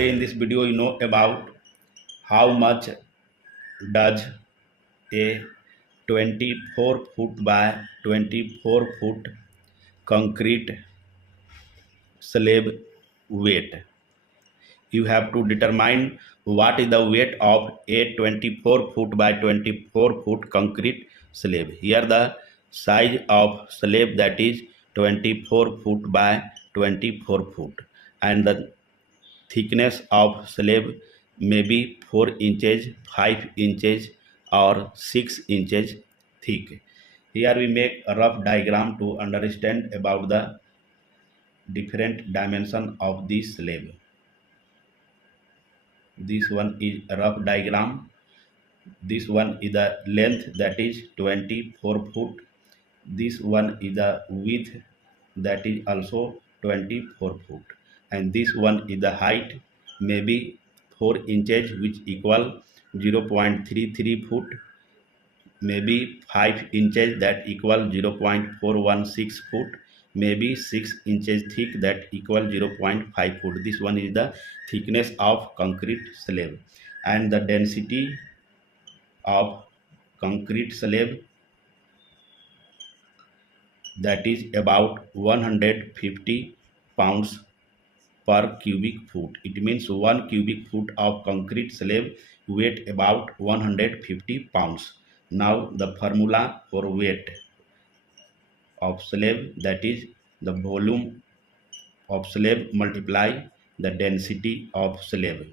Today in this video you know about how much does a 24 foot by 24 foot concrete slab weight. You have to determine what is the weight of a 24 foot by 24 foot concrete slab. Here the size of slab that is 24 foot by 24 foot, and the thickness of slab may be 4 inches, 5 inches or 6 inches thick. Here we make a rough diagram to understand about the different dimension of this slab. This one is a rough diagram. This one is the length that is 24 foot. This one is the width that is also 24 foot. And this one is the height, maybe 4 inches, which equal 0.33 foot, maybe 5 inches that equal 0.416 foot, maybe 6 inches thick that equal 0.5 foot. This one is the thickness of concrete slab, and the density of concrete slab that is about 150 pounds per cubic foot. It means 1 cubic foot of concrete slab weight about 150 pounds. Now the formula for weight of slab, that is the volume of slab multiply the density of slab.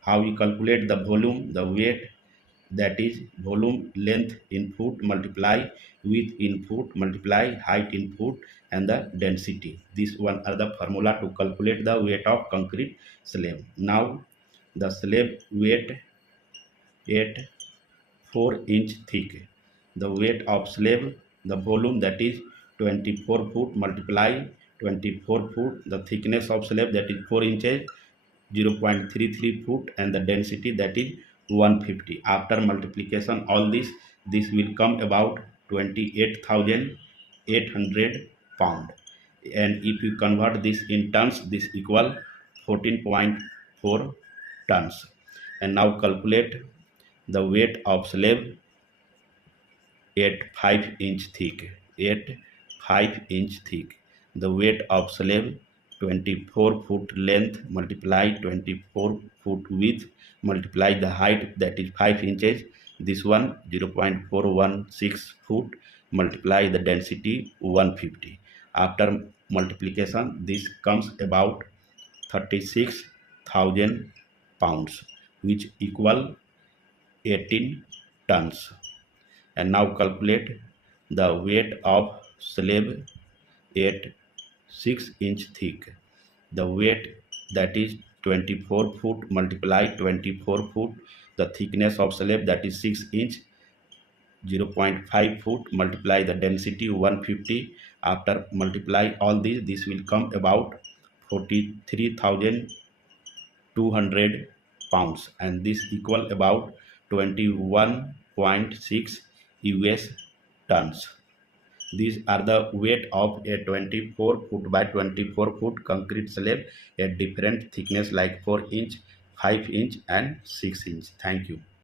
How you calculate the volume? The weight, that is volume length in foot multiply width in foot multiply height in foot and the density. This one are the formula to calculate the weight of concrete slab. Now the slab weight at 4 inch thick. The weight of slab, the volume that is 24 foot multiply 24 foot, the thickness of slab that is 4 inches, 0.33 foot, and the density that is 150. After multiplication all this will come about 28,800 pound, and if you convert this in tons, this equal 14.4 tons. And now calculate the weight of slab at 5 inch thick. At 5 inch thick, the weight of slab 24 foot length multiply 24 foot width multiply the height that is 5 inches, this one 0.416 foot multiply the density 150. After multiplication this comes about 36,000 pounds, which equal 18 tons. And now calculate the weight of slab at 6 inch thick. The weight that is 24 foot multiply 24 foot, the thickness of slab that is 6 inch, 0.5 foot multiply the density 150. After multiply all this will come about 43,200 pounds, and this equal about 21.6 US tons. These are the weight of a 24 foot by 24 foot concrete slab at different thickness like 4 inch, 5 inch and 6 inch. Thank you.